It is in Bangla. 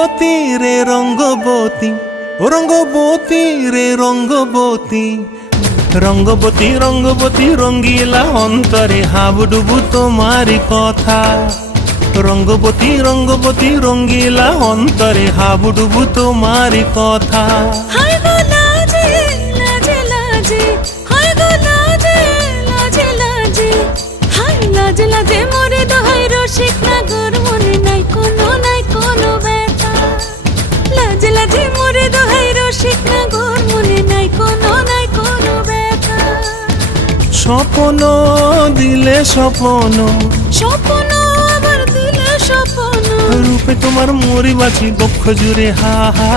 রঙ্গবতী রে রঙ্গবতী, ও রঙ্গবতী রে রঙ্গবতী, রঙ্গবতী রঙ্গবতী রঙ্গিলা অন্তরে হাবুডুবু তোমারি কথা। রঙ্গবতী রঙ্গবতী রঙ্গিলা অন্তরে হাবুডুবু তোমারি কথা। হায় গো লাজে লাজে লাজে, হায় গো লাজে লাজে লাজে, হায় লাজে লাজে মোরে দোহাই রসিক নাগর মনে নাই কোনো ব্যথা। লাজে লাজে মোরে দোহাই রসিক নাগর মনে নাই কোনো ব্যথা। স্বপ্ন দিলে স্বপ্ন, স্বপ্ন আবার দিলে স্বপ্ন, রূপে তোমার মরি বাঁচি বক্ষ জুড়ে হা হা।